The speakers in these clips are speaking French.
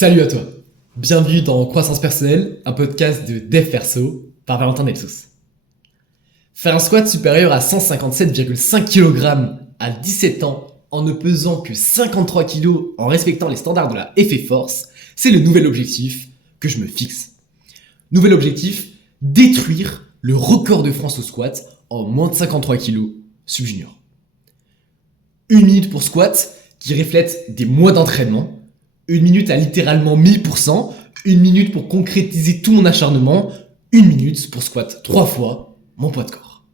Salut à toi, bienvenue dans Croissance Personnelle, un podcast de Dev Perso par Valentin Delsos. Faire un squat supérieur à 157,5 kg à 17 ans en ne pesant que 53 kg en respectant les standards de la FA Force, c'est le nouvel objectif que je me fixe. Nouvel objectif, détruire le record de France au squat en moins de 53 kg sub-junior. 1 minute pour squat qui reflète des mois d'entraînement. 1 minute à littéralement 1000%, 1 minute pour concrétiser tout mon acharnement, 1 minute pour squat 3 fois mon poids de corps.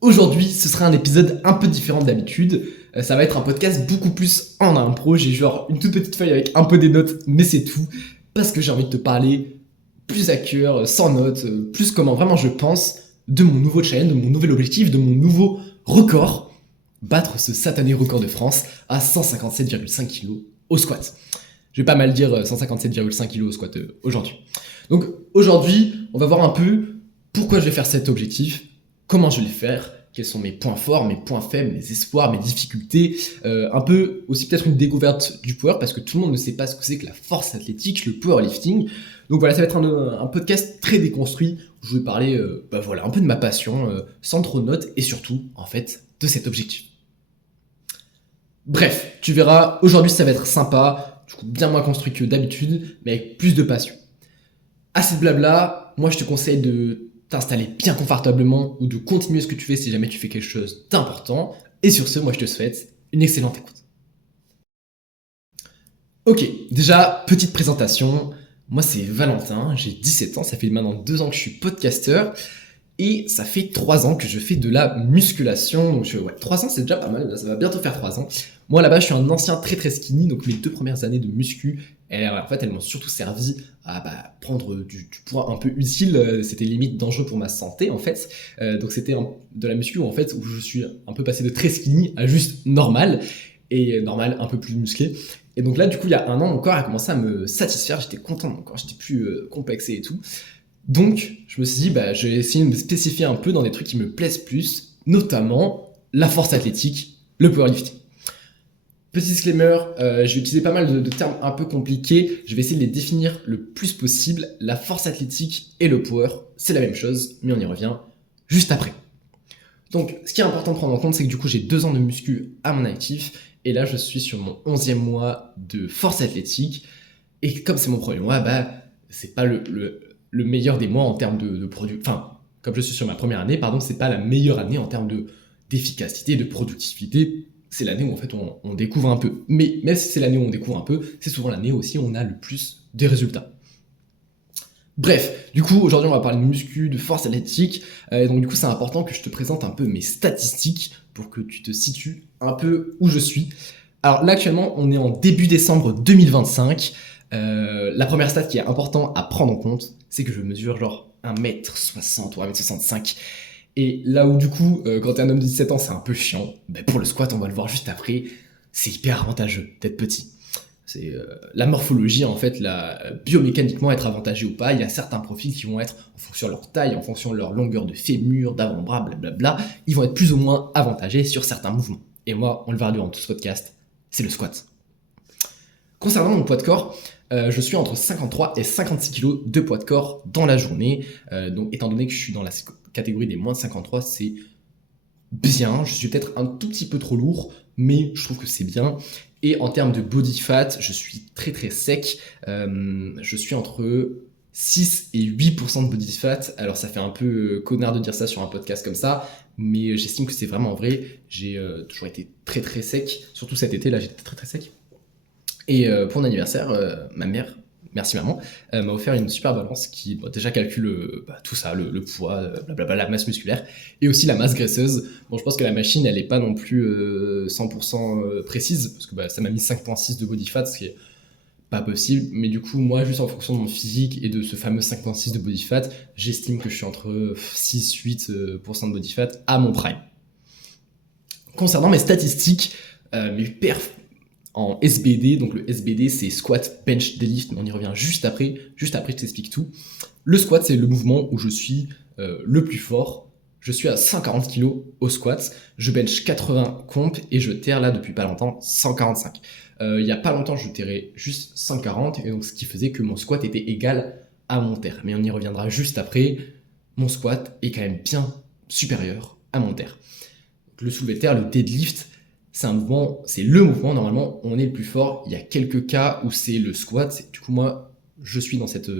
Aujourd'hui, ce sera un épisode un peu différent d'habitude. Ça va être un podcast beaucoup plus en impro. J'ai genre une toute petite feuille avec un peu des notes, mais c'est tout. Parce que j'ai envie de te parler plus à cœur, sans notes, plus comment vraiment je pense de mon nouveau challenge, de mon nouvel objectif, de mon nouveau record. Battre ce satané record de France à 157,5 kg au squat. Je vais pas mal dire 157,5 kg au squat aujourd'hui. Donc aujourd'hui, on va voir un peu pourquoi je vais faire cet objectif, comment je vais le faire, quels sont mes points forts, mes points faibles, mes espoirs, mes difficultés, un peu aussi peut-être une découverte du power parce que tout le monde ne sait pas ce que c'est que la force athlétique, le powerlifting. Donc voilà, ça va être un podcast très déconstruit où je vais parler un peu de ma passion, sans trop de notes et surtout en fait de cet objectif. Bref, tu verras, aujourd'hui ça va être sympa, du coup bien moins construit que d'habitude, mais avec plus de passion. Assez de blabla, moi je te conseille de t'installer bien confortablement ou de continuer ce que tu fais si jamais tu fais quelque chose d'important. Et sur ce, moi je te souhaite une excellente écoute. Ok, déjà, petite présentation. Moi c'est Valentin, j'ai 17 ans, ça fait maintenant 2 ans que je suis podcasteur. Et ça fait 3 ans que je fais de la musculation. Donc, 3 ans, c'est déjà pas mal. Là, ça va bientôt faire 3 ans. Moi, là-bas, je suis un ancien très skinny. Donc, mes 2 premières années de muscu, elles m'ont surtout servi à prendre du poids un peu utile. C'était limite dangereux pour ma santé, en fait. Donc, c'était de la muscu, en fait, où je suis un peu passé de très skinny à juste normal. Et normal, un peu plus musclé. Et donc là, du coup, il y a 1 an, mon corps a commencé à me satisfaire. J'étais content de mon corps. J'étais plus complexé et tout. Donc, je me suis dit, je vais essayer de me spécifier un peu dans des trucs qui me plaisent plus, notamment la force athlétique, le powerlifting. Petit disclaimer, je vais utiliser pas mal de termes un peu compliqués, je vais essayer de les définir le plus possible. La force athlétique et le power, c'est la même chose, mais on y revient juste après. Donc, ce qui est important de prendre en compte, c'est que du coup, j'ai 2 ans de muscu à mon actif, et là, je suis sur mon 11e mois de force athlétique, et comme c'est mon premier mois, c'est pas le meilleur des mois en termes de produits. Enfin, comme je suis sur ma première année, c'est pas la meilleure année en termes d'efficacité, de productivité. C'est l'année où en fait on découvre un peu. Mais même si c'est l'année où on découvre un peu, c'est souvent l'année aussi où on a le plus de résultats. Bref, du coup, aujourd'hui on va parler de muscu, de force athlétique. Donc du coup, c'est important que je te présente un peu mes statistiques pour que tu te situes un peu où je suis. Alors là, actuellement, on est en début décembre 2025. La première stat qui est important à prendre en compte, c'est que je mesure genre 1m60 ou 1m65. Et là où du coup, quand t'es un homme de 17 ans, c'est un peu chiant, pour le squat, on va le voir juste après, c'est hyper avantageux d'être petit. C'est la morphologie, en fait, biomécaniquement être avantagé ou pas, il y a certains profils qui vont être, en fonction de leur taille, en fonction de leur longueur de fémur, d'avant-bras, blablabla, ils vont être plus ou moins avantagés sur certains mouvements. Et moi, on le verra durant tout ce podcast, c'est le squat. Concernant mon poids de corps, je suis entre 53 et 56 kg de poids de corps dans la journée. Donc, étant donné que je suis dans la catégorie des moins de 53, c'est bien. Je suis peut-être un tout petit peu trop lourd, mais je trouve que c'est bien. Et en termes de body fat, je suis très sec. Je suis entre 6 et 8% de body fat. Alors, ça fait un peu connard de dire ça sur un podcast comme ça, mais j'estime que c'est vraiment vrai. J'ai toujours été très sec. Surtout cet été, là, j'étais très sec. Et pour mon anniversaire, ma mère, merci maman, m'a offert une super balance qui déjà calcule tout ça, le poids, la masse musculaire, et aussi la masse graisseuse. Bon, je pense que la machine, elle n'est pas non plus 100% précise, parce que ça m'a mis 5,6 de body fat, ce qui est pas possible, mais du coup, moi, juste en fonction de mon physique et de ce fameux 5,6 de body fat, j'estime que je suis entre 6-8% de body fat à mon prime. Concernant mes statistiques, mes perfs en SBD, donc le SBD c'est squat, bench, deadlift, mais on y revient juste après je t'explique tout. Le squat c'est le mouvement où je suis le plus fort, je suis à 140 kg au squat, je bench 80 comp et je terre là depuis pas longtemps 145. Il y a pas longtemps, je terrais juste 140, et donc ce qui faisait que mon squat était égal à mon terre. Mais on y reviendra juste après. Mon squat est quand même bien supérieur à mon terre. Donc, le soulevé de terre, le deadlift, c'est un mouvement, c'est le mouvement, normalement, on est le plus fort. Il y a quelques cas où c'est le squat. Du coup, moi, je suis dans cette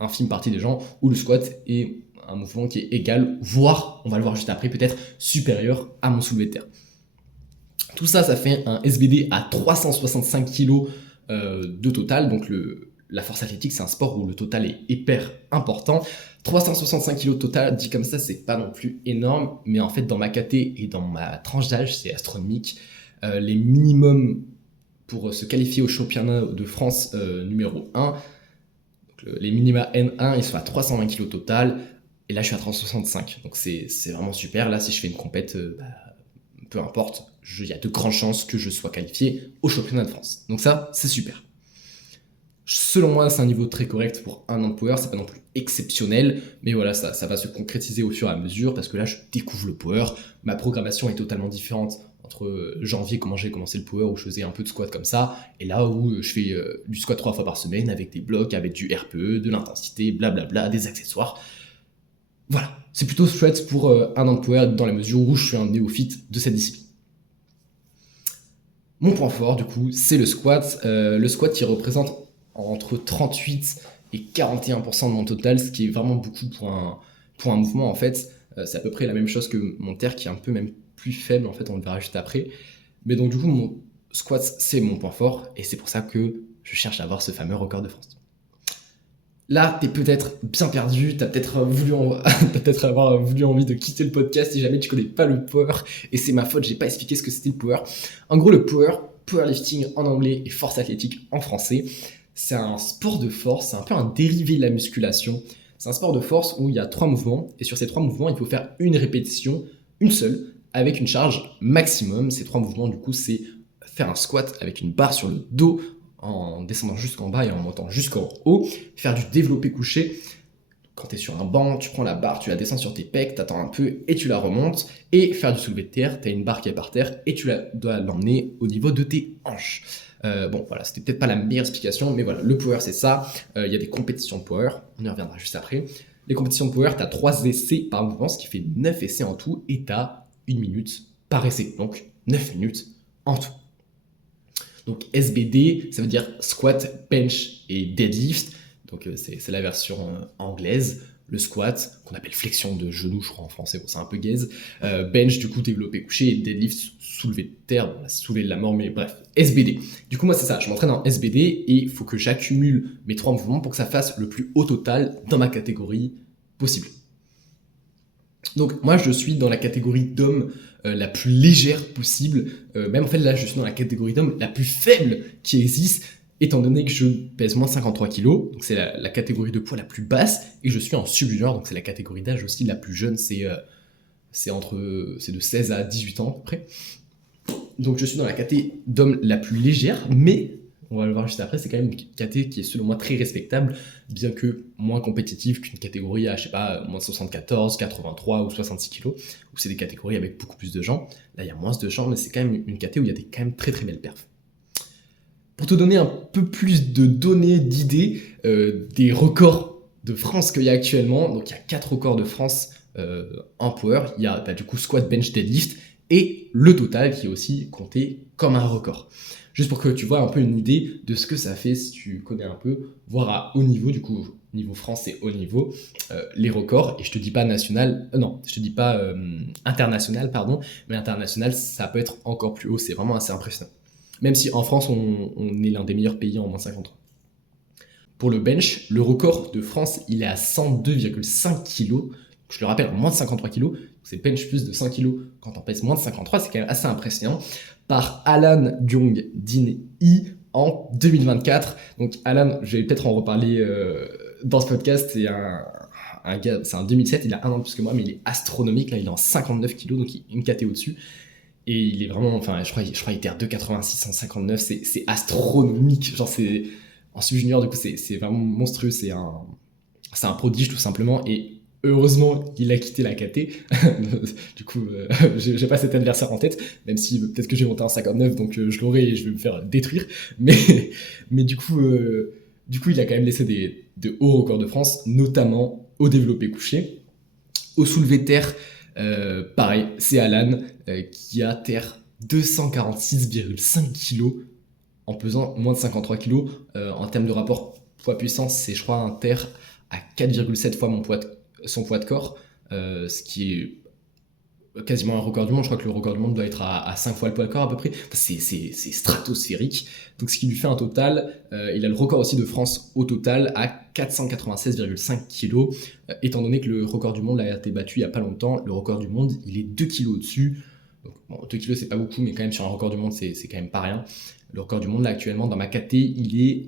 infime partie des gens où le squat est un mouvement qui est égal, voire, on va le voir juste après, peut-être supérieur à mon soulevé de terre. Tout ça, ça fait un SBD à 365 kg de total. Donc la force athlétique, c'est un sport où le total est hyper important. 365 kg total, dit comme ça, c'est pas non plus énorme. Mais en fait, dans ma caté et dans ma tranche d'âge, c'est astronomique. Les minimums pour se qualifier au championnat de France numéro 1, donc les minima N1, ils sont à 320 kg total. Et là, je suis à 365. Donc c'est vraiment super. Là, si je fais une compète, peu importe, il y a de grandes chances que je sois qualifié au championnat de France. Donc ça, c'est super. Selon moi, c'est un niveau très correct pour un an de power. C'est pas non plus exceptionnel, mais voilà, ça va se concrétiser au fur et à mesure parce que là, je découvre le power. Ma programmation est totalement différente entre janvier, comment j'ai commencé le power, où je faisais un peu de squat comme ça, et là où je fais du squat 3 fois par semaine avec des blocs, avec du RPE, de l'intensité, blablabla, des accessoires. Voilà, c'est plutôt chouette pour un an de power dans la mesure où je suis un néophyte de cette discipline. Mon point fort, du coup, c'est le squat. Le squat qui représente entre 38 et 41% de mon total, ce qui est vraiment beaucoup pour un mouvement, en fait. C'est à peu près la même chose que mon terre, qui est un peu même plus faible, en fait, on le verra juste après. Mais donc, du coup, mon squat, c'est mon point fort, et c'est pour ça que je cherche à avoir ce fameux record de France. Là, t'es peut-être bien perdu, t'as peut-être avoir voulu envie de quitter le podcast si jamais tu connais pas le power, et c'est ma faute, j'ai pas expliqué ce que c'était le power. En gros, le powerlifting en anglais et force athlétique en français, c'est un sport de force, c'est un peu un dérivé de la musculation. C'est un sport de force où il y a 3 mouvements, et sur ces 3 mouvements, il faut faire une répétition, une seule, avec une charge maximum. Ces 3 mouvements, du coup, c'est faire un squat avec une barre sur le dos, en descendant jusqu'en bas et en montant jusqu'en haut, faire du développé couché. Quand tu es sur un banc, tu prends la barre, tu la descends sur tes pecs, tu attends un peu et tu la remontes, et faire du soulevé de terre, tu as une barre qui est par terre et tu dois l'emmener au niveau de tes hanches. Bon, voilà, c'était peut-être pas la meilleure explication, mais voilà, le power c'est ça. Il y a des compétitions de power, on y reviendra juste après. Les compétitions de power, tu as 3 essais par mouvement, ce qui fait 9 essais en tout, et tu as 1 minute par essai, donc 9 minutes en tout. Donc SBD, ça veut dire squat, bench et deadlift. Donc c'est la version anglaise. Le squat, qu'on appelle flexion de genou, je crois en français, bon, c'est un peu gaze. Bench, du coup, développé couché, et deadlift, soulevé de terre, soulevé de la mort, mais bref, SBD. Du coup, moi, c'est ça, je m'entraîne en SBD et il faut que j'accumule mes 3 mouvements pour que ça fasse le plus haut total dans ma catégorie possible. Donc moi je suis dans la catégorie d'homme la plus légère possible, même en fait là je suis dans la catégorie d'homme la plus faible qui existe, étant donné que je pèse moins de 53 kg, donc c'est la catégorie de poids la plus basse, et je suis en sub-junior, donc c'est la catégorie d'âge aussi la plus jeune, c'est de 16 à 18 ans à peu près. Donc je suis dans la catégorie d'homme la plus légère, mais on va le voir juste après, c'est quand même une catégorie qui est selon moi très respectable, bien que moins compétitive qu'une catégorie à, je sais pas, moins de 74, 83 ou 66 kg, où c'est des catégories avec beaucoup plus de gens. Là, il y a moins de gens, mais c'est quand même une catégorie où il y a quand même très très belles perfs. Pour te donner un peu plus de données, d'idées, des records de France qu'il y a actuellement, donc il y a 4 records de France en power, il y a du coup squat, bench, deadlift, et le total qui est aussi compté comme un record. Juste pour que tu vois un peu une idée de ce que ça fait si tu connais un peu, voire à haut niveau, du coup, niveau France et haut niveau, les records. Et je te dis pas national, je te dis pas international, pardon, mais international, ça peut être encore plus haut, c'est vraiment assez impressionnant. Même si en France, on est l'un des meilleurs pays en moins 53. Pour le bench, le record de France, il est à 102,5 kg. Je le rappelle, moins de 53 kg, c'est bench plus de 5 kg quand on pèse moins de 53, c'est quand même assez impressionnant, par Alan Jung Din Yi en 2024. Donc Alan, je vais peut-être en reparler dans ce podcast, c'est un gars, c'est un 2007, il a 1 an de plus que moi, mais il est astronomique, là il est en 59 kg, donc il est une caté au-dessus. Et il est vraiment, enfin je crois qu'il était à 2,86 en 59, c'est astronomique, genre en sub-junior, du coup c'est vraiment monstrueux, c'est un prodige tout simplement, et Heureusement, il a quitté la KT. Du coup, j'ai pas cet adversaire en tête, même si peut-être que j'ai monté un 59, donc je l'aurai et je vais me faire détruire. Mais, mais du coup, il a quand même laissé de hauts records de France, notamment au développé couché. Au soulevé de terre, pareil, c'est Alan qui a terre 246,5 kg en pesant moins de 53 kg. En termes de rapport poids-puissance, c'est je crois un terre à 4,7 fois son poids de corps, ce qui est quasiment un record du monde. Je crois que le record du monde doit être à 5 fois le poids de corps à peu près. Enfin, c'est stratosphérique. Donc ce qui lui fait un total, il a le record aussi de France au total à 496,5 kg. Étant donné que le record du monde a été battu il n'y a pas longtemps, le record du monde il est 2 kg au-dessus. Donc, bon, 2 kg c'est pas beaucoup, mais quand même sur un record du monde c'est quand même pas rien. Le record du monde là actuellement dans ma KT,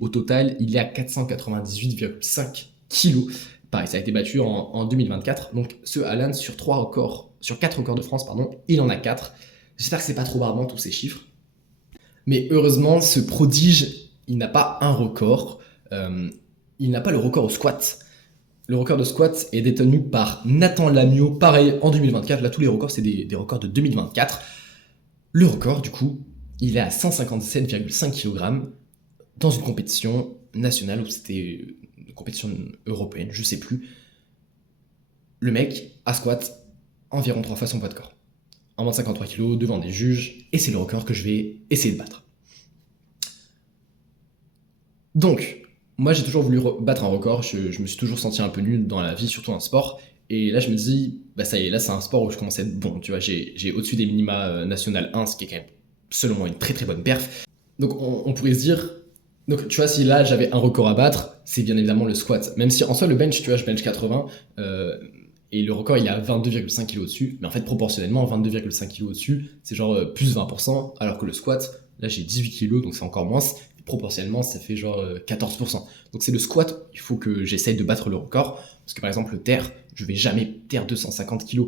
au total, il est à 498,5 kg. Pareil, ça a été battu en 2024. Donc ce Alan, sur 4 records de France, pardon, il en a 4. J'espère que c'est pas trop barbant tous ces chiffres. Mais heureusement, ce prodige, il n'a pas un record. Il n'a pas le record au squat. Le record de squat est détenu par Nathan Lamiot, pareil, en 2024. Là, tous les records, c'est des records de 2024. Le record, du coup, il est à 157,5 kg dans une compétition nationale, ou c'était une compétition européenne, je sais plus. Le mec a squat environ 3 fois son poids de corps, en moins de 53 kg, devant des juges, et c'est le record que je vais essayer de battre. Donc, moi j'ai toujours voulu battre un record, je me suis toujours senti un peu nul dans la vie, surtout en sport, et là je me dis, bah ça y est, là c'est un sport où je commence à être bon, tu vois, j'ai au-dessus des minima national 1, ce qui est quand même, selon moi, une très très bonne perf. Donc on pourrait se dire, donc tu vois, si là j'avais un record à battre, c'est bien évidemment le squat, même si en soi le bench, tu vois, je bench 80, et le record il est à 22,5 kg au-dessus, mais en fait proportionnellement 22,5 kg au-dessus, c'est genre plus 20%, alors que le squat, là j'ai 18 kg, donc c'est encore moins, et proportionnellement ça fait genre 14%. Donc c'est le squat, il faut que j'essaye de battre le record, parce que par exemple le terre, je vais jamais terre 250 kg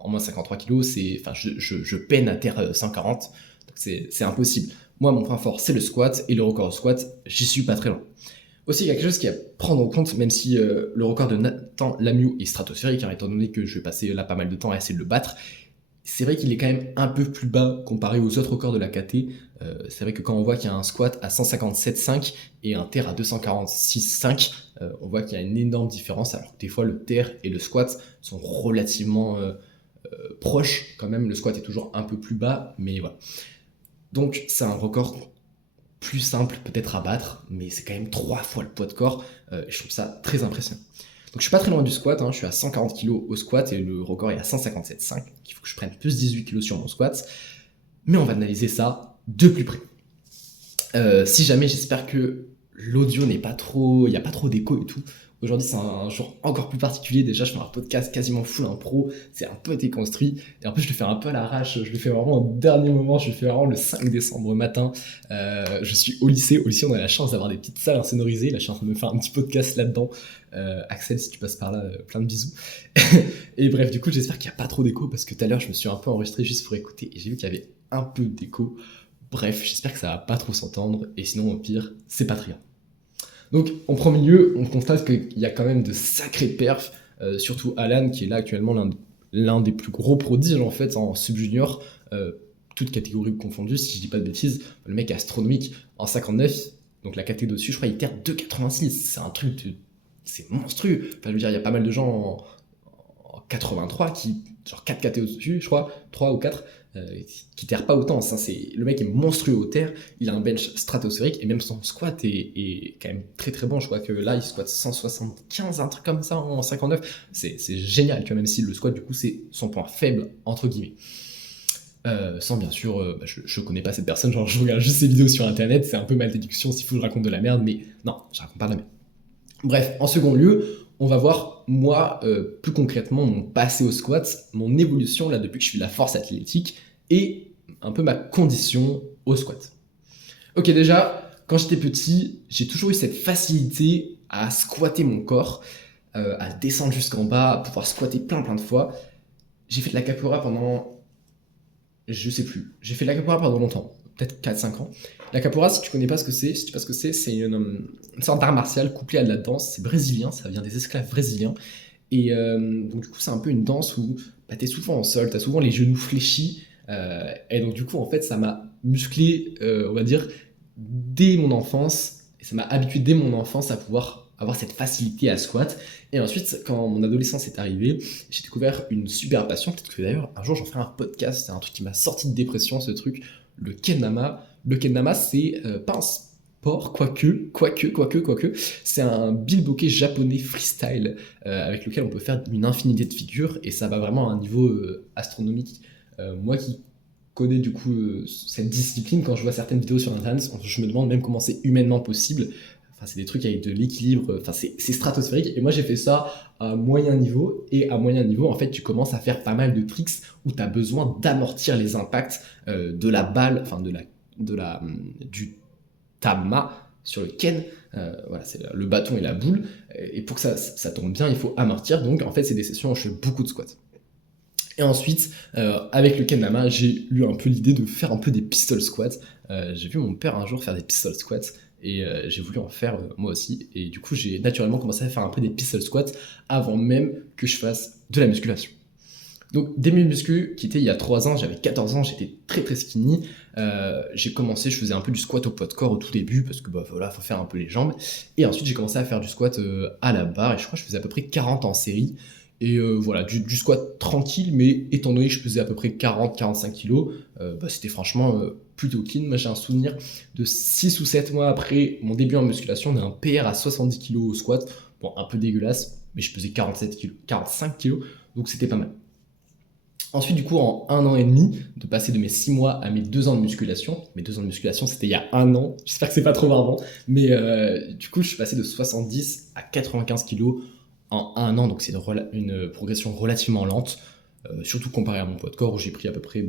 en moins 53 kg, je peine à terre 140, donc c'est impossible. Moi mon point fort c'est le squat, et le record au squat, j'y suis pas très loin. Aussi, il y a quelque chose qui est à prendre en compte, même si le record de Nathan Lamiot est stratosphérique, hein, étant donné que je vais passer là pas mal de temps à essayer de le battre. C'est vrai qu'il est quand même un peu plus bas comparé aux autres records de la KT. C'est vrai que quand on voit qu'il y a un squat à 157,5 et un terre à 246,5, on voit qu'il y a une énorme différence, alors que des fois le terre et le squat sont relativement proches quand même. Le squat est toujours un peu plus bas, mais voilà. Donc c'est un record plus simple peut-être à battre, mais c'est quand même 3 fois le poids de corps, et je trouve ça très impressionnant. Donc je suis pas très loin du squat, hein, je suis à 140 kg au squat et le record est à 157,5, il faut que je prenne plus 18 kg sur mon squat, mais on va analyser ça de plus près. Si jamais, j'espère que l'audio n'est pas trop, il n'y a pas trop d'écho et tout. Aujourd'hui c'est un jour encore plus particulier, déjà je fais un podcast quasiment full impro, c'est un peu déconstruit, et en plus je le fais un peu à l'arrache, je le fais vraiment au dernier moment, je le fais vraiment le 5 décembre matin, je suis au lycée on a la chance d'avoir des petites salles insonorisées, là je suis en train de me faire un petit podcast là-dedans, Axel si tu passes par là, plein de bisous, et bref du coup j'espère qu'il n'y a pas trop d'écho, parce que tout à l'heure je me suis un peu enregistré juste pour écouter, et j'ai vu qu'il y avait un peu d'écho, bref j'espère que ça va pas trop s'entendre, et sinon au pire c'est pas très grave. Donc, en premier lieu, on constate qu'il y a quand même de sacrés perfs, surtout Alan, qui est là actuellement l'un des plus gros prodiges en fait en sub-junior, toutes catégories confondues, si je dis pas de bêtises. Le mec est astronomique en 59, donc la catégorie dessus, je crois, il terre 2,86. C'est un truc, c'est monstrueux. Enfin, je veux dire, il y a pas mal de gens en 83 qui, genre 4 catégories au-dessus, je crois, 3 ou 4, qui terre pas autant. Ça, le mec est monstrueux au terre, il a un bench stratosphérique, et même son squat est quand même très très bon. Je crois que là, il squatte 175, un truc comme ça en 59. C'est génial, tu vois, même si le squat, du coup, c'est son point faible, entre guillemets. Sans bien sûr, je connais pas cette personne, genre je regarde juste ses vidéos sur internet, c'est un peu ma déduction s'il faut que je raconte de la merde, mais non, je raconte pas de la merde. Bref, en second lieu, on va voir, moi, plus concrètement, mon passé au squat, mon évolution là depuis que je fais de la force athlétique, et un peu ma condition au squat. Ok, déjà, quand j'étais petit, j'ai toujours eu cette facilité à squatter mon corps, à descendre jusqu'en bas, à pouvoir squatter plein de fois. J'ai fait de la capoeira pendant... je sais plus. J'ai fait de la capoeira pendant longtemps, peut-être 4-5 ans. La capoeira, si tu connais pas ce que c'est, si tu sais pas ce que c'est une sorte d'art martial couplé à de la danse. C'est brésilien, ça vient des esclaves brésiliens. Et donc du coup, c'est un peu une danse où bah, t'es souvent en sol, t'as souvent les genoux fléchis. Et donc du coup, en fait, ça m'a musclé, on va dire, dès mon enfance. Et ça m'a habitué dès mon enfance à pouvoir avoir cette facilité à squat. Et ensuite, quand mon adolescence est arrivée, j'ai découvert une super passion. Peut-être que d'ailleurs, un jour, j'en ferai un podcast. C'est un truc qui m'a sorti de dépression, ce truc. Le kendama. Le kendama, c'est pas un sport, quoique. C'est un bilboquet japonais freestyle avec lequel on peut faire une infinité de figures. Et ça va vraiment à un niveau astronomique. Moi qui connais du coup cette discipline, quand je vois certaines vidéos sur internet, je me demande même comment c'est humainement possible. Enfin, c'est des trucs avec de l'équilibre, enfin, c'est stratosphérique. Et moi, j'ai fait ça à moyen niveau. Et à moyen niveau, en fait, tu commences à faire pas mal de tricks où tu as besoin d'amortir les impacts de la balle, enfin, du tama sur le ken. Voilà, c'est le bâton et la boule. Et pour que ça tombe bien, il faut amortir. Donc, en fait, c'est des sessions où je fais beaucoup de squats. Et ensuite, avec le kendama, j'ai eu un peu l'idée de faire un peu des pistol squats. J'ai vu mon père un jour faire des pistol squats et j'ai voulu en faire moi aussi. Et du coup, j'ai naturellement commencé à faire un peu des pistol squats avant même que je fasse de la musculation. Donc, dès mes muscu, qui était il y a 3 ans, j'avais 14 ans, j'étais très très skinny. J'ai commencé, je faisais un peu du squat au poids de corps au tout début parce que bah voilà, faut faire un peu les jambes. Et ensuite, j'ai commencé à faire du squat à la barre et je crois que je faisais à peu près 40 en série. Et voilà, du squat tranquille, mais étant donné que je pesais à peu près 40-45 kilos, bah, c'était franchement plutôt clean. Moi, j'ai un souvenir de 6 ou 7 mois après mon début en musculation d'un PR à 70 kilos au squat. Bon, un peu dégueulasse, mais je pesais 47 kilos, 45 kilos, donc c'était pas mal. Ensuite, du coup, en 1 an et demi, de passer de mes 6 mois à mes 2 ans de musculation. Mes 2 ans de musculation, c'était il y a 1 an. J'espère que c'est pas trop barbant. Mais du coup, je suis passé de 70 à 95 kilos en 1 an. Donc, c'est une progression relativement lente. Surtout comparé à mon poids de corps où j'ai pris à peu près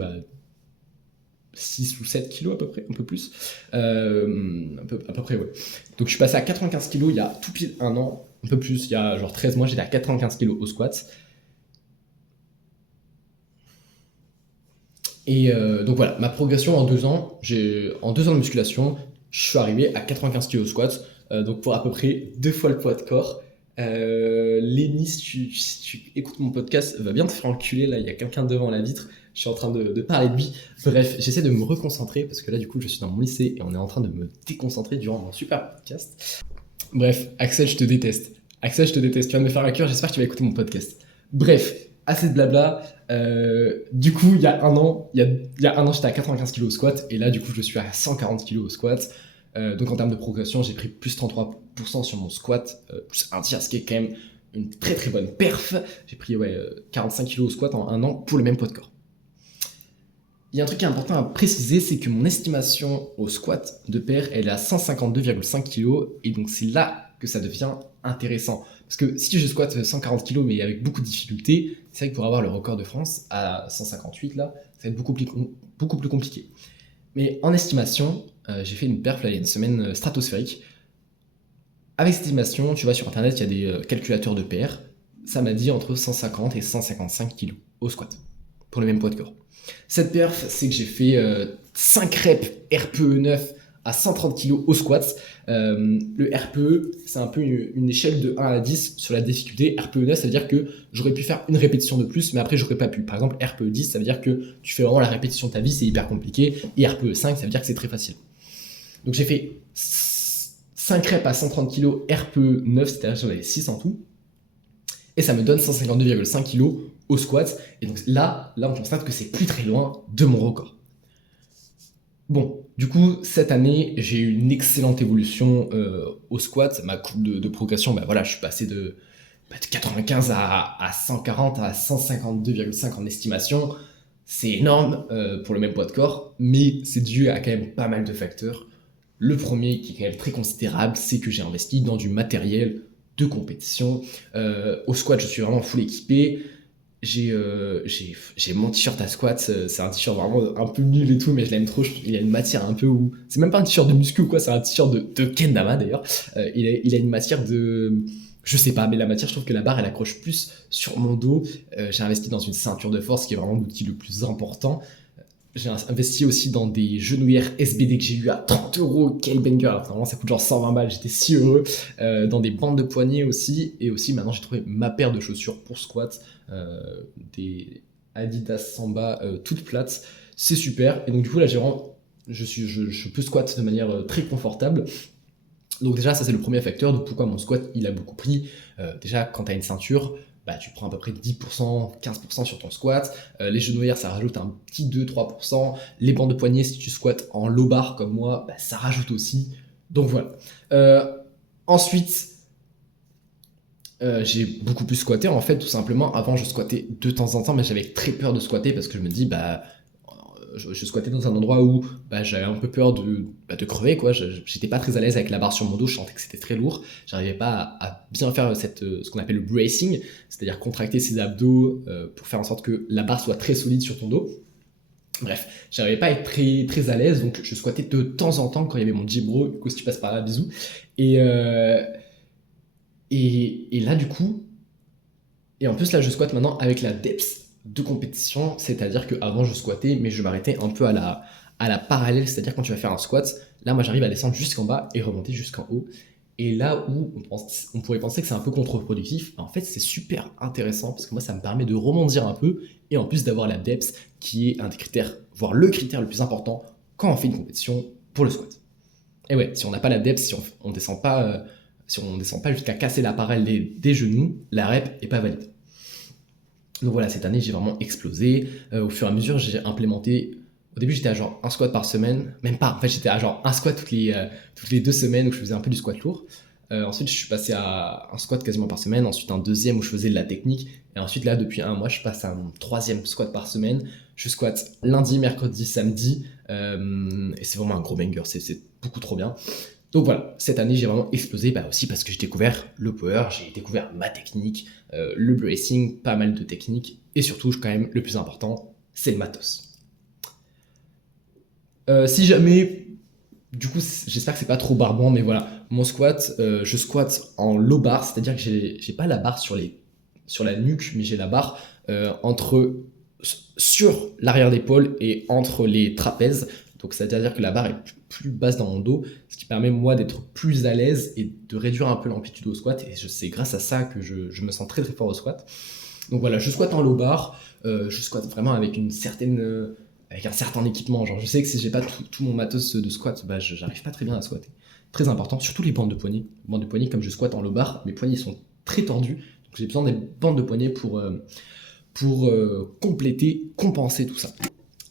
6 ou 7 kilos à peu près, un peu plus. À peu près, ouais. Donc, je suis passé à 95 kilos il y a tout pile 1 an. Un peu plus, il y a genre 13 mois, j'étais à 95 kilos au squat. Et donc voilà, ma progression en 2 ans, en 2 ans de musculation, je suis arrivé à 95 kg au squat, donc pour à peu près 2 fois le poids de corps. Lenny, si tu écoutes mon podcast, va bien te faire enculer, là, il y a quelqu'un devant la vitre, je suis en train de parler de lui. Bref, j'essaie de me reconcentrer, parce que là, du coup, je suis dans mon lycée et on est en train de me déconcentrer durant mon super podcast. Bref, Axel, je te déteste. Axel, je te déteste, tu vas me faire un cœur, j'espère que tu vas écouter mon podcast. Bref, assez de blabla. Du coup, il y a 1 an, j'étais à 95 kg au squat, et là, du coup, je suis à 140 kg au squat. Donc, en termes de progression, j'ai pris plus 33% sur mon squat, plus un tiers, ce qui est quand même une très très bonne perf. J'ai pris 45 kg au squat en 1 an pour le même poids de corps. Il y a un truc qui est important à préciser, c'est que mon estimation au squat de paire, elle est à 152,5 kg, et donc c'est là que ça devient intéressant. Parce que si je squatte 140 kg mais avec beaucoup de difficultés, c'est vrai que pour avoir le record de France à 158 là, ça va être beaucoup plus compliqué. Mais en estimation, j'ai fait une perf là, il y a une semaine stratosphérique. Avec cette estimation, tu vas sur internet, il y a des calculateurs de PR. Ça m'a dit entre 150 et 155 kg au squat, pour le même poids de corps. Cette perf, c'est que j'ai fait 5 reps RPE 9 à 130 kg au squat. Le RPE, c'est un peu une échelle de 1 à 10 sur la difficulté. RPE 9, ça veut dire que j'aurais pu faire une répétition de plus, mais après, j'aurais pas pu. Par exemple, RPE 10, ça veut dire que tu fais vraiment la répétition de ta vie, c'est hyper compliqué. Et RPE 5, ça veut dire que c'est très facile. Donc, j'ai fait 5 reps à 130 kg RPE 9, c'est-à-dire que j'en avais 6 en tout. Et ça me donne 152,5 kg au squat. Et donc là, on constate que c'est plus très loin de mon record. Bon, du coup, cette année, j'ai eu une excellente évolution au squat. Ma courbe de progression, voilà, je suis passé de 95 à 140 à 152,5 en estimation. C'est énorme pour le même poids de corps, mais c'est dû à quand même pas mal de facteurs. Le premier, qui est quand même très considérable, c'est que j'ai investi dans du matériel de compétition. Au squat, je suis vraiment full équipé. J'ai mon t-shirt à squat, c'est un t-shirt vraiment un peu nul et tout, mais je l'aime trop. Il a une matière un peu où. C'est même pas un t-shirt de muscu ou quoi, c'est un t-shirt de kendama d'ailleurs. Il a une matière de. Je sais pas, mais la matière, je trouve que la barre elle accroche plus sur mon dos. J'ai investi dans une ceinture de force qui est vraiment l'outil le plus important. J'ai investi aussi dans des genouillères SBD que j'ai eu à 30 €, quel banger, vraiment ça coûte genre 120 balles, j'étais si heureux. Dans des bandes de poignets aussi, et aussi maintenant j'ai trouvé ma paire de chaussures pour squat, des Adidas Samba toutes plates, c'est super. Et donc du coup là je peux squat de manière très confortable. Donc déjà ça c'est le premier facteur de pourquoi mon squat il a beaucoup pris. Déjà quand tu as une ceinture, bah, tu prends à peu près 10%, 15% sur ton squat. Les genouillères, ça rajoute un petit 2-3%. Les bandes de poignets, si tu squattes en low bar comme moi, bah, ça rajoute aussi. Donc voilà. Ensuite, j'ai beaucoup plus squatté en fait, tout simplement. Avant, je squattais de temps en temps, mais j'avais très peur de squatter parce que je me dis, bah, je squattais dans un endroit où bah, j'avais un peu peur de crever, quoi. J'étais pas très à l'aise avec la barre sur mon dos, je sentais que c'était très lourd. J'arrivais pas à bien faire ce qu'on appelle le bracing, c'est-à-dire contracter ses abdos pour faire en sorte que la barre soit très solide sur ton dos. Bref, j'arrivais pas à être très, très à l'aise, donc je squattais de temps en temps quand il y avait mon gym bro. Du coup, si tu passes par là, bisous. Et, euh, et là, du coup, et en plus, là, je squatte maintenant avec la depth de compétition, c'est-à-dire qu'avant, je squattais, mais je m'arrêtais un peu à la parallèle, c'est-à-dire quand tu vas faire un squat, là, moi, j'arrive à descendre jusqu'en bas et remonter jusqu'en haut. Et là où on pourrait penser que c'est un peu contre-productif, en fait, c'est super intéressant parce que moi, ça me permet de rebondir un peu et en plus d'avoir la depth qui est un des critères, voire le critère le plus important quand on fait une compétition pour le squat. Et ouais, si on n'a pas la depth, si on descend pas, si on descend pas jusqu'à casser la parallèle des genoux, la rep est pas valide. Donc voilà, cette année, j'ai vraiment explosé. Au fur et à mesure, j'ai implémenté. Au début, j'étais à genre un squat par semaine. Même pas, en fait, j'étais à genre un squat toutes les 2 semaines où je faisais un peu du squat lourd. Ensuite, je suis passé à un squat quasiment par semaine. Ensuite, un deuxième où je faisais de la technique. Et ensuite, là, depuis un mois, je passe à un troisième squat par semaine. Je squatte lundi, mercredi, samedi. Et c'est vraiment un gros banger. C'est beaucoup trop bien. Donc voilà, cette année j'ai vraiment explosé, bah aussi parce que j'ai découvert le power, j'ai découvert ma technique, le bracing, pas mal de techniques, et surtout quand même le plus important, c'est le matos. Si jamais, du coup j'espère que c'est pas trop barbant, mais voilà, mon squat, je squatte en low bar, c'est-à-dire que j'ai pas la barre sur la nuque, mais j'ai la barre sur l'arrière d'épaule et entre les trapèzes. Donc c'est-à-dire que la barre est plus basse dans mon dos, ce qui permet moi d'être plus à l'aise et de réduire un peu l'amplitude au squat. Et c'est grâce à ça que je me sens très très fort au squat. Donc voilà, je squatte en low bar, je squatte vraiment avec avec un certain équipement. Genre je sais que si j'ai pas tout mon matos de squat, bah j'arrive pas très bien à squatter. Très important, surtout les bandes de poignets. Les bandes de poignets, comme je squatte en low bar, mes poignets sont très tordus. Donc j'ai besoin des bandes de poignets pour compléter, compenser tout ça.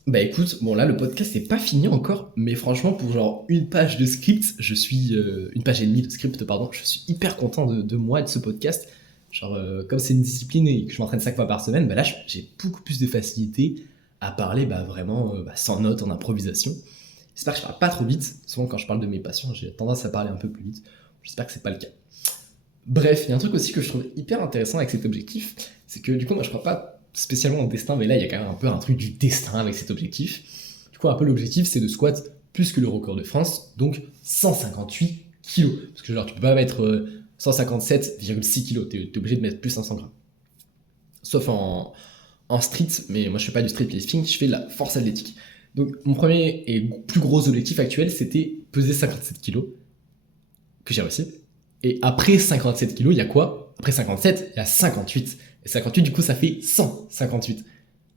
Bah écoute, bon là le podcast n'est pas fini encore, mais franchement pour genre une page de script, une page et demie de script pardon, je suis hyper content de moi et de ce podcast. Genre comme c'est une discipline et que je m'entraîne 5 fois par semaine, bah là j'ai beaucoup plus de facilité à parler vraiment sans notes, en improvisation. J'espère que je parle pas trop vite. Souvent quand je parle de mes passions, j'ai tendance à parler un peu plus vite. J'espère que c'est pas le cas. Bref, il y a un truc aussi que je trouve hyper intéressant avec cet objectif, c'est que du coup moi je crois pas spécialement au destin, mais là il y a quand même un peu un truc du destin avec cet objectif. Du coup un peu l'objectif c'est de squat plus que le record de France, donc 158 kilos. Parce que genre tu peux pas mettre 157,6 kilos, t'es obligé de mettre plus 500 grammes. Sauf en street, mais moi je fais pas du street lifting, je fais de la force athlétique. Donc mon premier et plus gros objectif actuel c'était peser 57 kilos, que j'ai réussi. Et après 57 kilos, il y a quoi? Après 57, il y a 58. Et 58, du coup, ça fait 158. Donc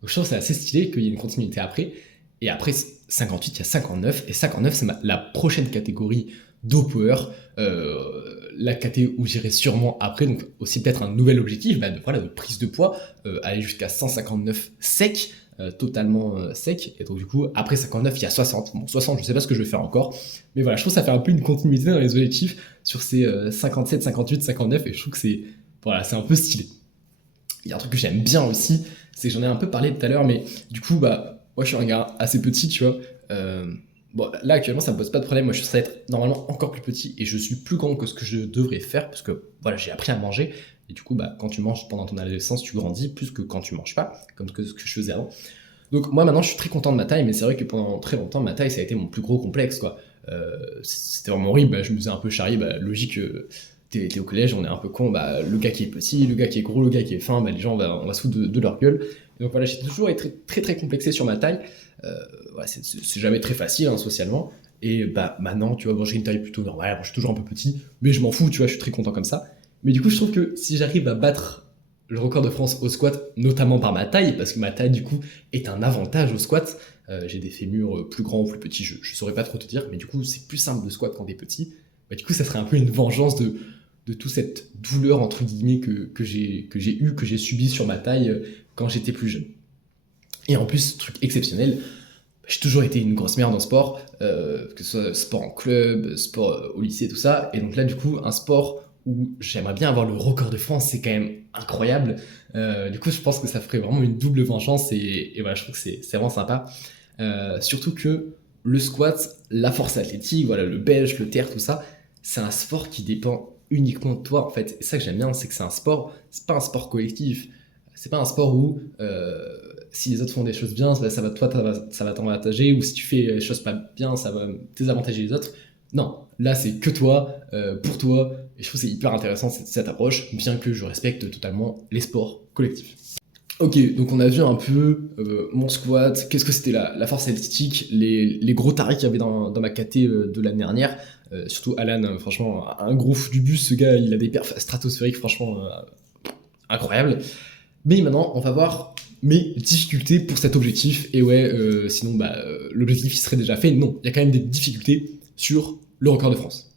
je trouve que c'est assez stylé qu'il y ait une continuité après. Et après 58, il y a 59. Et 59, c'est la prochaine catégorie d'O-Power. La catégorie où j'irai sûrement après. Donc aussi peut-être un nouvel objectif de prise de poids. Aller jusqu'à 159 sec. Totalement sec. Et donc du coup, après 59, il y a 60. Bon, 60, je sais pas ce que je vais faire encore. Mais voilà, je trouve que ça fait un peu une continuité dans les objectifs sur ces 57, 58, 59. Et je trouve que c'est un peu stylé. Il y a un truc que j'aime bien aussi, c'est que j'en ai un peu parlé tout à l'heure, mais du coup, moi je suis un gars assez petit, tu vois. Bon, là actuellement ça me pose pas de problème, moi je serais être normalement encore plus petit et je suis plus grand que ce que je devrais faire parce que voilà, j'ai appris à manger et du coup, quand tu manges pendant ton adolescence, tu grandis plus que quand tu manges pas, comme ce que je faisais avant. Donc moi maintenant je suis très content de ma taille, mais c'est vrai que pendant très longtemps ma taille ça a été mon plus gros complexe quoi. C'était vraiment horrible, je me faisais un peu charrier, logique. T'es au collège, on est un peu con, le gars qui est petit, le gars qui est gros, le gars qui est fin, les gens on va se foutre de leur gueule. Donc voilà, j'ai toujours été très très complexé sur ma taille. Voilà, c'est jamais très facile hein, socialement. Et bah maintenant, tu vois, bon, j'ai une taille plutôt normale, bon, je suis toujours un peu petit, mais je m'en fous, tu vois, je suis très content comme ça. Mais du coup, je trouve que si j'arrive à battre le record de France au squat, notamment par ma taille, parce que ma taille du coup est un avantage au squat, j'ai des fémurs plus grands ou plus petits, je saurais pas trop te dire, mais du coup c'est plus simple de squat quand t'es petit. Bah, du coup, ça serait un peu une vengeance de toute cette douleur entre guillemets que j'ai subi sur ma taille quand j'étais plus jeune. Et en plus, truc exceptionnel, j'ai toujours été une grosse merde en sport, que ce soit sport en club, sport au lycée, tout ça. Et donc là, du coup, un sport où j'aimerais bien avoir le record de France, c'est quand même incroyable. Du coup, je pense que ça ferait vraiment une double vengeance et voilà, je trouve que c'est vraiment sympa. Surtout que le squat, la force athlétique, voilà, le bench, le terre, tout ça, c'est un sport qui dépend uniquement de toi en fait. Et ça que j'aime bien, c'est que c'est un sport, c'est pas un sport collectif. C'est pas un sport où si les autres font des choses bien, ça va, toi, ça va t'avantager, ou si tu fais les choses pas bien, ça va désavantager les autres. Non, là c'est que toi, pour toi, et je trouve que c'est hyper intéressant cette approche, bien que je respecte totalement les sports collectifs. Ok, donc on a vu un peu mon squat, qu'est-ce que c'était la force athlétique, les gros tarés qu'il y avait dans ma KT de l'année dernière. Surtout Alan, franchement, un gros fou du bus, ce gars, il a des perfs stratosphériques, franchement, incroyables. Mais maintenant, on va voir mes difficultés pour cet objectif. Et ouais, sinon, l'objectif il serait déjà fait. Non, il y a quand même des difficultés sur le record de France.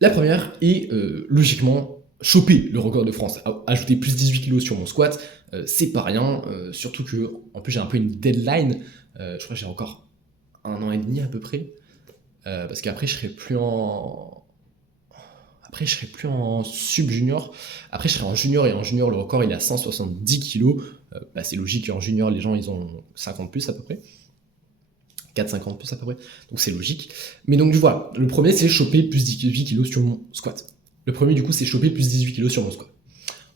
La première est logiquement choper le record de France. Ajouter plus 18 kg sur mon squat, c'est pas rien. Surtout que, en plus, j'ai un peu une deadline. Je crois que j'ai encore 1 an et demi à peu près. Parce qu'après, je serai plus en. Après, je serai plus en sub-junior. Après, je serai en junior. Et en junior, le record, il est à 170 kg. C'est logique. En junior, les gens, ils ont 50 plus à peu près. 4,50 plus à peu près. Donc, c'est logique. Mais donc, voilà. Le premier, c'est choper plus 18 kg sur mon squat. Le premier, du coup, c'est choper plus 18 kg sur mon squat.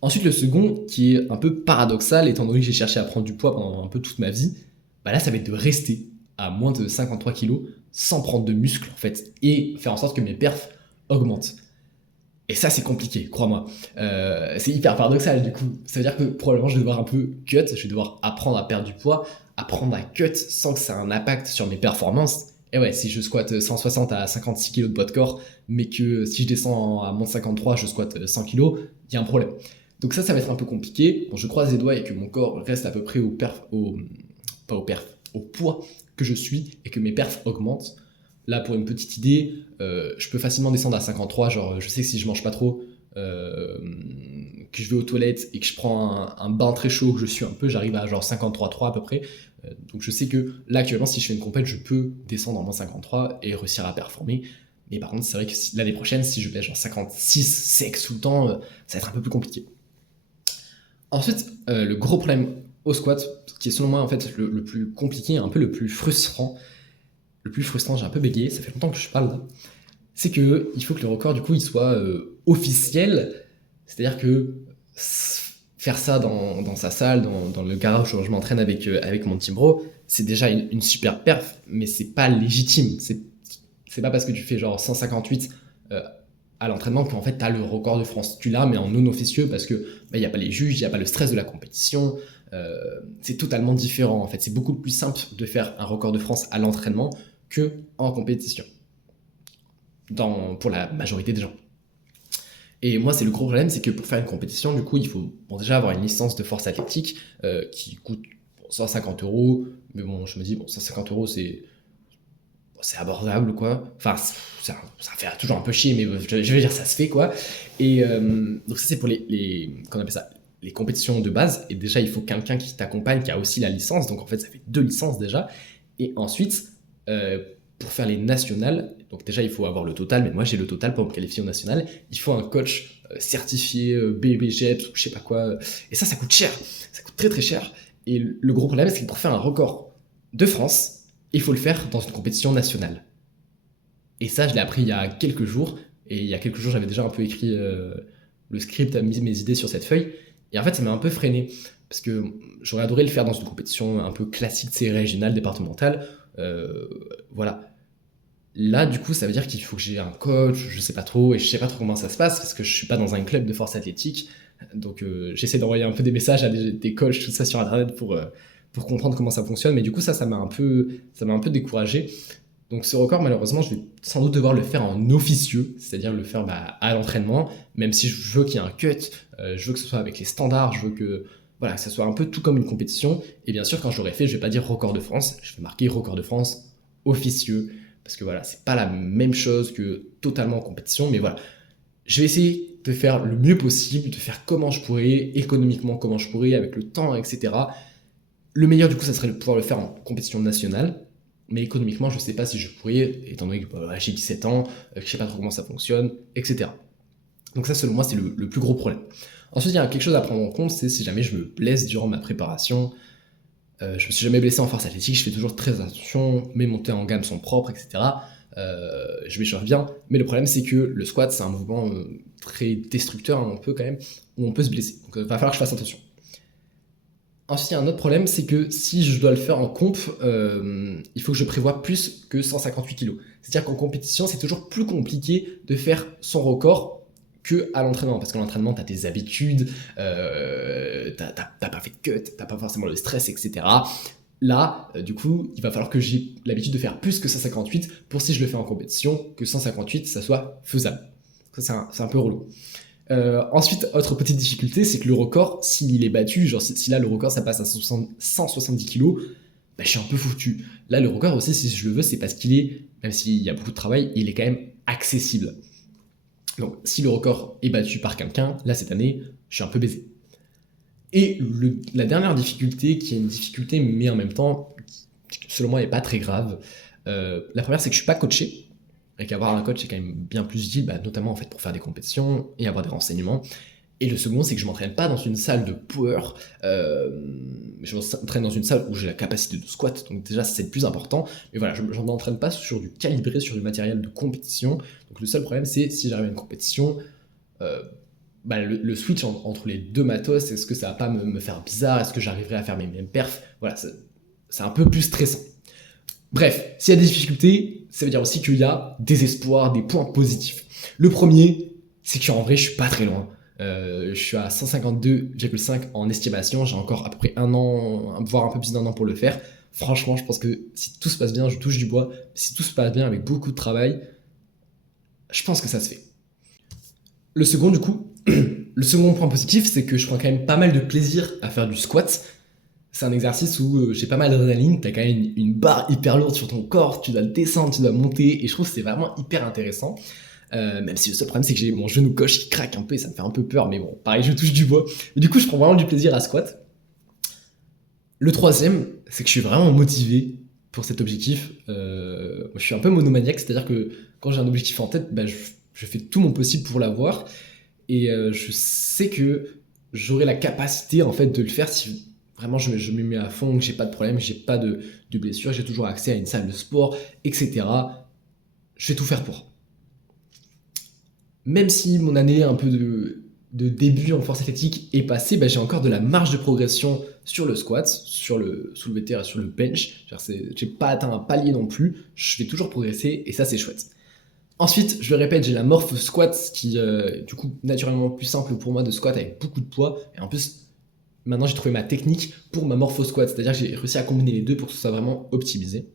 Ensuite, le second, qui est un peu paradoxal, étant donné que j'ai cherché à prendre du poids pendant un peu toute ma vie, là, ça va être de rester à moins de 53 kg sans prendre de muscle, en fait, et faire en sorte que mes perfs augmentent. Et ça, c'est compliqué, crois-moi. C'est hyper paradoxal, du coup. Ça veut dire que probablement, je vais devoir un peu cut, je vais devoir apprendre à perdre du poids, apprendre à cut sans que ça ait un impact sur mes performances. Et ouais, si je squatte 160 à 56 kg de poids de corps, mais que si je descends à moins de 53, je squatte 100 kg, il y a un problème. Donc ça va être un peu compliqué. Bon, je croise les doigts et que mon corps reste à peu près au poids que je suis et que mes perfs augmentent. Là, pour une petite idée, je peux facilement descendre à 53. Genre, je sais que si je mange pas trop, que je vais aux toilettes et que je prends un bain très chaud, que je suis un peu, j'arrive à genre 53,3 à peu près. Donc je sais que là, actuellement, si je fais une compète, je peux descendre en moins 53 et réussir à performer. Mais par contre, c'est vrai que l'année prochaine, si je pèse genre 56 sec tout le temps, ça va être un peu plus compliqué. Ensuite, le gros problème au squat, qui est selon moi en fait le plus compliqué, un peu le plus frustrant, j'ai un peu bégayé, ça fait longtemps que je parle là, c'est que il faut que le record du coup il soit officiel, c'est-à-dire que faire ça dans sa salle, dans le garage où je m'entraîne avec mon team bro, c'est déjà une super perf, mais c'est pas légitime. C'est pas parce que tu fais genre 158 à l'entraînement qu'en fait t'as le record de France. Tu l'as, mais en non officieux parce que y a pas les juges, il y a pas le stress de la compétition. C'est totalement différent en fait. C'est beaucoup plus simple de faire un record de France à l'entraînement que en compétition. Pour la majorité des gens. Et moi, c'est le gros problème, c'est que pour faire une compétition, du coup, il faut déjà avoir une licence de force athlétique qui coûte 150 €. Mais bon, je me dis, 150 € c'est abordable, quoi. Enfin, ça fait toujours un peu chier, mais je veux dire, ça se fait, quoi. Et donc ça, c'est pour qu'on appelle ça, les compétitions de base. Et déjà, il faut quelqu'un qui t'accompagne, qui a aussi la licence. Donc en fait, ça fait 2 licences déjà. Et ensuite, pour faire les nationales, donc déjà il faut avoir le total, mais moi j'ai le total pour me qualifier au national. Il faut un coach certifié BBGEPS ou je sais pas quoi. Et ça coûte cher. Ça coûte très très cher. Et le gros problème, c'est que pour faire un record de France, il faut le faire dans une compétition nationale. Et ça, je l'ai appris il y a quelques jours. Et il y a quelques jours, j'avais déjà un peu écrit le script, mis mes idées sur cette feuille. Et en fait, ça m'a un peu freiné. Parce que j'aurais adoré le faire dans une compétition un peu classique, régionale, départementale. Voilà. Là, du coup, ça veut dire qu'il faut que j'ai un coach, je sais pas trop, et je sais pas trop comment ça se passe, parce que je suis pas dans un club de force athlétique. Donc j'essaie d'envoyer un peu des messages à des coachs, tout ça sur internet pour comprendre comment ça fonctionne. Mais du coup, ça m'a un peu découragé. Donc ce record, malheureusement, je vais sans doute devoir le faire en officieux, c'est-à-dire le faire à l'entraînement, même si je veux qu'il y ait un cut, je veux que ce soit avec les standards, je veux que voilà, que ça soit un peu tout comme une compétition. Et bien sûr, quand je l'aurai fait, je vais pas dire record de France, je vais marquer record de France officieux, parce que voilà, c'est pas la même chose que totalement en compétition, mais voilà, je vais essayer de faire le mieux possible, de faire comment je pourrais, économiquement comment je pourrais, avec le temps, etc. Le meilleur, du coup, ça serait de pouvoir le faire en compétition nationale. Mais économiquement, je ne sais pas si je pourrais, étant donné que j'ai 17 ans, que je ne sais pas trop comment ça fonctionne, etc. Donc ça, selon moi, c'est le plus gros problème. Ensuite, il y a quelque chose à prendre en compte, c'est si jamais je me blesse durant ma préparation. Je me suis jamais blessé en force athlétique, je fais toujours très attention, mes montées en gamme sont propres, etc. Je m'échauffe bien, mais le problème c'est que le squat c'est un mouvement très destructeur, un peu quand même, où on peut se blesser. Donc il va falloir que je fasse attention. Ensuite, il y a un autre problème, c'est que si je dois le faire en comp, il faut que je prévoie plus que 158 kg. C'est-à-dire qu'en compétition, c'est toujours plus compliqué de faire son record que à l'entraînement. Parce qu'à l'entraînement, tu as tes habitudes, t'as pas fait de cut, t'as pas forcément le stress, etc. Là, du coup, il va falloir que j'ai l'habitude de faire plus que 158 pour si je le fais en compétition, que 158, ça soit faisable. Ça, c'est un peu relou. Ensuite, autre petite difficulté, c'est que le record, s'il est battu, genre si là le record ça passe à 170 kg, bah, je suis un peu foutu. Là, le record aussi, si je le veux, c'est parce qu'il est, même s'il y a beaucoup de travail, il est quand même accessible. Donc, si le record est battu par quelqu'un, là cette année, je suis un peu baisé. Et la dernière difficulté, qui est une difficulté, mais en même temps, qui, selon moi, n'est pas très grave, la première, c'est que je suis pas coaché. Et qu'avoir un coach, c'est quand même bien plus utile, notamment en fait pour faire des compétitions et avoir des renseignements. Et le second, c'est que je m'entraîne pas dans une salle de power, je m'entraîne dans une salle où j'ai la capacité de squat, donc déjà c'est le plus important, mais voilà, je ne m'entraîne pas sur du calibré, sur du matériel de compétition. Donc le seul problème, c'est si j'arrive à une compétition, le switch entre les deux matos, est-ce que ça va pas me faire bizarre, est-ce que j'arriverai à faire mes mêmes perfs, voilà, c'est un peu plus stressant. Bref, s'il y a des difficultés, ça veut dire aussi qu'il y a des espoirs, des points positifs. Le premier, c'est qu'en vrai, je suis pas très loin. Je suis à 152,5 en estimation. J'ai encore à peu près un an, voire un peu plus d'un an pour le faire. Franchement, je pense que si tout se passe bien, je touche du bois. Si tout se passe bien avec beaucoup de travail, je pense que ça se fait. Le second, du coup, le second point positif, c'est que je prends quand même pas mal de plaisir à faire du squat. C'est un exercice où j'ai pas mal d'adrénaline, t'as quand même une barre hyper lourde sur ton corps, tu dois descendre, tu dois monter, et je trouve que c'est vraiment hyper intéressant. Même si le seul problème c'est que j'ai mon genou gauche qui craque un peu et ça me fait un peu peur, mais bon, pareil, je touche du bois. Mais du coup, je prends vraiment du plaisir à squat. Le troisième, c'est que je suis vraiment motivé pour cet objectif. Je suis un peu monomaniaque, c'est-à-dire que quand j'ai un objectif en tête, je fais tout mon possible pour l'avoir, et je sais que j'aurai la capacité en fait de le faire si vraiment je me mets à fond, que j'ai pas de problème, que j'ai pas de blessure, j'ai toujours accès à une salle de sport, etc. Je vais tout faire pour. Même si mon année un peu de début en force athlétique est passée, j'ai encore de la marge de progression sur le squat, sur le soulevé de terre et sur le bench. J'ai pas atteint un palier non plus, je vais toujours progresser et ça c'est chouette. Ensuite, je le répète, j'ai la morph squat qui du coup naturellement plus simple pour moi de squat avec beaucoup de poids, et en plus maintenant j'ai trouvé ma technique pour ma morpho squat, c'est-à-dire que j'ai réussi à combiner les deux pour que ce soit vraiment optimisé.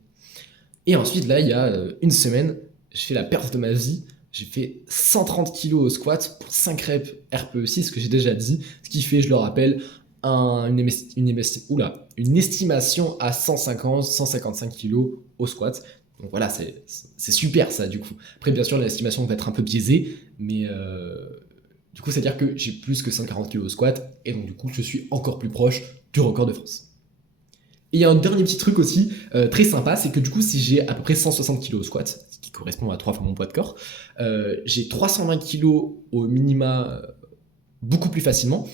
Et ensuite là il y a une semaine, j'ai fait la perte de ma vie, j'ai fait 130 kg au squat pour 5 reps RPE6, ce que j'ai déjà dit, ce qui fait, je le rappelle, une estimation à 150-155 kg au squat. Donc voilà, c'est super ça du coup. Après bien sûr l'estimation va être un peu biaisée, mais du coup c'est-à-dire que j'ai plus que 140 kg au squat, et donc du coup je suis encore plus proche du record de France. Et il y a un dernier petit truc aussi très sympa, c'est que du coup si j'ai à peu près 160 kg au squat, ce qui correspond à 3 fois mon poids de corps, j'ai 320 kg au minima beaucoup plus facilement,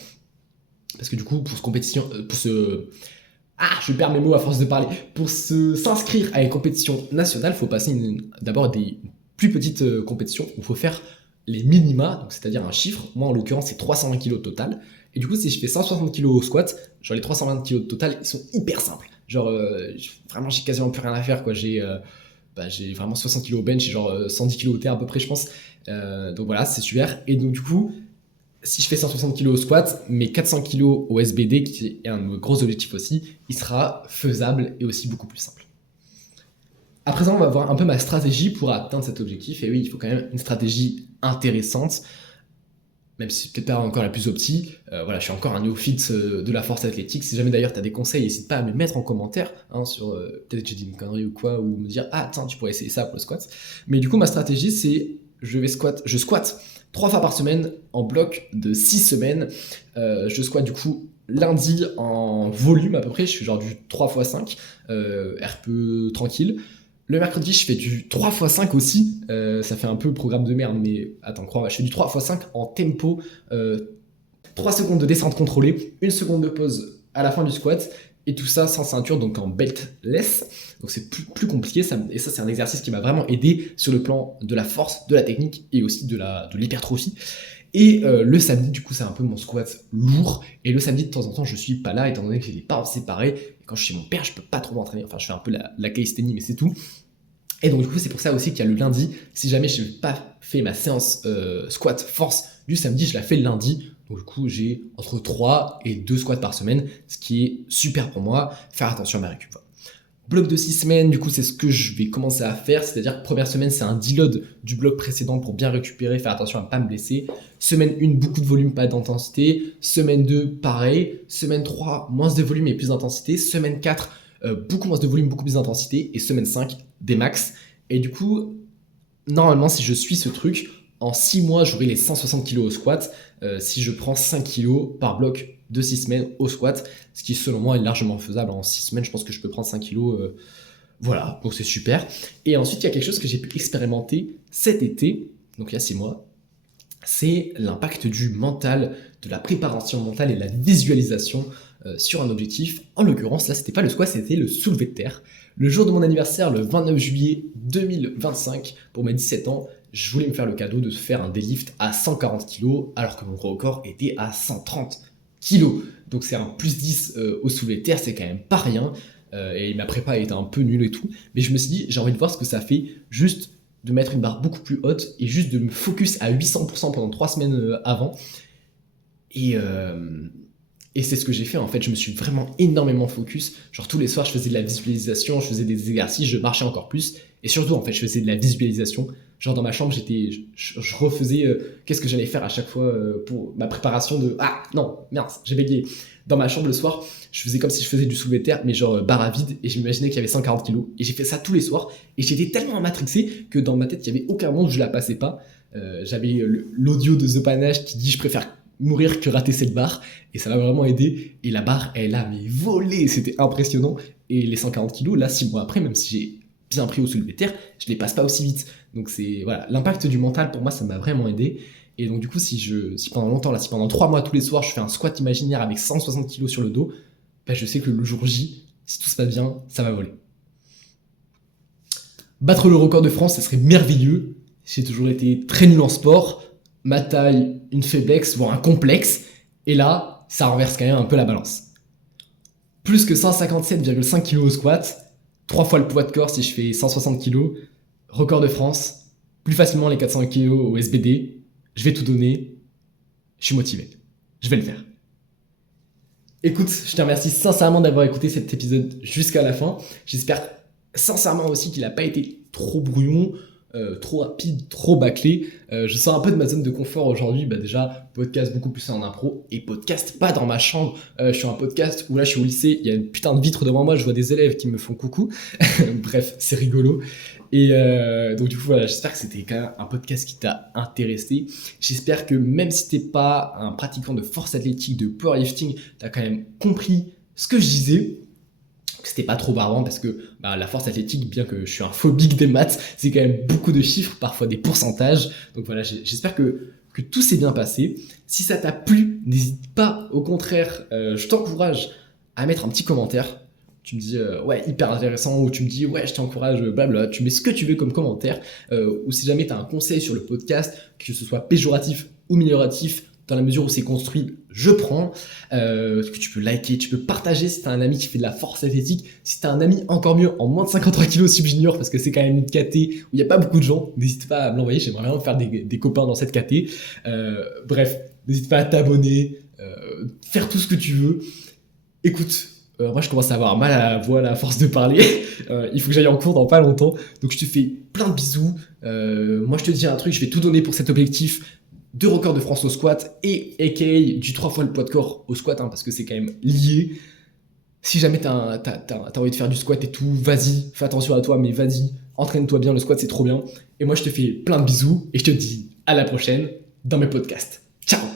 parce que du coup pour je perds mes mots à force de parler. Pour s'inscrire à une compétition nationale, il faut passer d'abord des plus petites compétitions où il faut faire les minima, donc c'est-à-dire un chiffre. Moi, en l'occurrence, c'est 320 kg total. Et du coup, si je fais 160 kg au squat, genre les 320 kg total, ils sont hyper simples. Genre, vraiment, j'ai quasiment plus rien à faire, quoi. J'ai vraiment 60 kg au bench et genre 110 kg au terre à peu près, je pense. Donc voilà, c'est super. Et donc, du coup, si je fais 160 kg au squat, mais 400 kg au SBD, qui est un de mes gros objectifs aussi, il sera faisable et aussi beaucoup plus simple. À présent, on va voir un peu ma stratégie pour atteindre cet objectif. Et oui, il faut quand même une stratégie intéressante, même si c'est peut-être pas encore la plus opti. Voilà, je suis encore un néophyte de la force athlétique. Si jamais d'ailleurs tu as des conseils, n'hésite pas à me les mettre en commentaire sur peut-être que j'ai dit une connerie ou quoi, ou me dire ah attends, tu pourrais essayer ça pour le squat. Mais du coup, ma stratégie, c'est je squatte 3 fois par semaine en bloc de 6 semaines. Je squatte du coup lundi en volume à peu près, je fais genre du 3x5, RPE tranquille. Le mercredi, je fais du 3x5 aussi. Ça fait un peu programme de merde, mais attends, crois-moi, je fais du 3x5 en tempo. 3 secondes de descente contrôlée, 1 seconde de pause à la fin du squat. Et tout ça sans ceinture, donc en beltless. Donc c'est plus compliqué. Et ça, c'est un exercice qui m'a vraiment aidé sur le plan de la force, de la technique et aussi de l'hypertrophie. Et le samedi, du coup, c'est un peu mon squat lourd. Et le samedi, de temps en temps, je suis pas là, étant donné que j'ai les parents séparés. Et quand je suis chez mon père, je peux pas trop m'entraîner. Enfin, je fais un peu la calisthénie, mais c'est tout. Et donc, du coup, c'est pour ça aussi qu'il y a le lundi. Si jamais je n'ai pas fait ma séance squat force du samedi, je la fais le lundi. Donc, du coup, j'ai entre 3 et 2 squats par semaine, ce qui est super pour moi. Faire attention à ma récup. Bloc de 6 semaines, du coup, c'est ce que je vais commencer à faire. C'est-à-dire que première semaine, c'est un deload du bloc précédent pour bien récupérer, faire attention à ne pas me blesser. Semaine 1, beaucoup de volume, pas d'intensité. Semaine 2, pareil. Semaine 3, moins de volume et plus d'intensité. Semaine 4, beaucoup moins de volume, beaucoup plus d'intensité. Et semaine 5, des max. Et du coup, normalement, si je suis ce truc, en 6 mois, j'aurai les 160 kg au squat. Si je prends 5 kg par bloc de 6 semaines au squat, ce qui selon moi est largement faisable. En 6 semaines, je pense que je peux prendre 5 kg. Voilà, donc c'est super. Et ensuite, il y a quelque chose que j'ai pu expérimenter cet été, donc il y a 6 mois, c'est l'impact du mental, de la préparation mentale et de la visualisation sur un objectif. En l'occurrence, là, c'était pas le squat, c'était le soulevé de terre. Le jour de mon anniversaire, le 29 juillet 2025, pour mes 17 ans, je voulais me faire le cadeau de faire un deadlift à 140 kg, alors que mon record était à 130 kg. Donc c'est un plus 10 au soulevé de terre, c'est quand même pas rien. Et ma prépa était un peu nulle et tout. Mais je me suis dit, j'ai envie de voir ce que ça fait juste de mettre une barre beaucoup plus haute et juste de me focus à 800% pendant 3 semaines avant. Et c'est ce que j'ai fait en fait, je me suis vraiment énormément focus. Genre tous les soirs, je faisais de la visualisation, je faisais des exercices, je marchais encore plus. Et surtout, en fait, je faisais de la visualisation. Genre dans ma chambre, je refaisais qu'est-ce que j'allais faire à chaque fois pour ma préparation de... Ah non, merde, j'ai bégayé. Dans ma chambre le soir, je faisais comme si je faisais du soulevé de terre, mais genre barre à vide, et je m'imaginais qu'il y avait 140 kilos. Et j'ai fait ça tous les soirs, et j'étais tellement matrixé que dans ma tête, il n'y avait aucun moment où je la passais pas. J'avais l'audio de The Panache qui dit « Je préfère mourir que rater cette barre », et ça m'a vraiment aidé. Et la barre, elle a mais volé, c'était impressionnant. Et les 140 kilos, là, 6 mois après, même si j'ai bien pris au soulevé de terre, je les passe pas aussi vite. Donc c'est voilà, l'impact du mental pour moi, ça m'a vraiment aidé. Et donc du coup, si pendant longtemps, là, si pendant 3 mois tous les soirs, je fais un squat imaginaire avec 160 kg sur le dos, bah, je sais que le jour J, si tout se passe bien, ça va voler. Battre le record de France, ça serait merveilleux. J'ai toujours été très nul en sport. Ma taille, une faiblesse, voire un complexe. Et là, ça renverse quand même un peu la balance. Plus que 157,5 kg au squat, 3 fois le poids de corps si je fais 160 kg, record de France, plus facilement les 400 kg au SBD, je vais tout donner, je suis motivé, je vais le faire. Écoute, je te remercie sincèrement d'avoir écouté cet épisode jusqu'à la fin. J'espère sincèrement aussi qu'il n'a pas été trop brouillon, trop rapide, trop bâclé. Je sors un peu de ma zone de confort aujourd'hui. Bah déjà, podcast beaucoup plus en impro et podcast pas dans ma chambre. Je suis un podcast où là je suis au lycée, il y a une putain de vitre devant moi, je vois des élèves qui me font coucou. Bref, c'est rigolo. Et donc du coup voilà, j'espère que c'était quand même un podcast qui t'a intéressé. J'espère que même si t'es pas un pratiquant de force athlétique, de powerlifting, t'as quand même compris ce que je disais. C'était pas trop barbant parce que la force athlétique, bien que je suis un phobique des maths, c'est quand même beaucoup de chiffres, parfois des pourcentages. Donc voilà, j'espère que tout s'est bien passé. Si ça t'a plu, n'hésite pas, au contraire, je t'encourage à mettre un petit commentaire. Tu me dis ouais, hyper intéressant, ou tu me dis ouais, je t'encourage, blabla, tu mets ce que tu veux comme commentaire, ou si jamais tu as un conseil sur le podcast, que ce soit péjoratif ou amélioratif, dans la mesure où c'est construit, je prends. Que tu peux liker, tu peux partager si t'as un ami qui fait de la force athlétique. Si t'as un ami, encore mieux, en moins de 53 kg sub-junior, parce que c'est quand même une KT où il n'y a pas beaucoup de gens, n'hésite pas à me l'envoyer, j'aimerais vraiment faire des copains dans cette KT. Bref, n'hésite pas à t'abonner, faire tout ce que tu veux. Écoute, moi je commence à avoir mal à la voix, à la force de parler. Il faut que j'aille en cours dans pas longtemps. Donc je te fais plein de bisous. Moi je te dis un truc, je vais tout donner pour cet objectif de record de France au squat et aka du 3 fois le poids de corps au squat, parce que c'est quand même lié. Si jamais t'as envie de faire du squat et tout, vas-y, fais attention à toi, mais vas-y, entraîne-toi bien, le squat c'est trop bien. Et moi je te fais plein de bisous et je te dis à la prochaine dans mes podcasts. Ciao!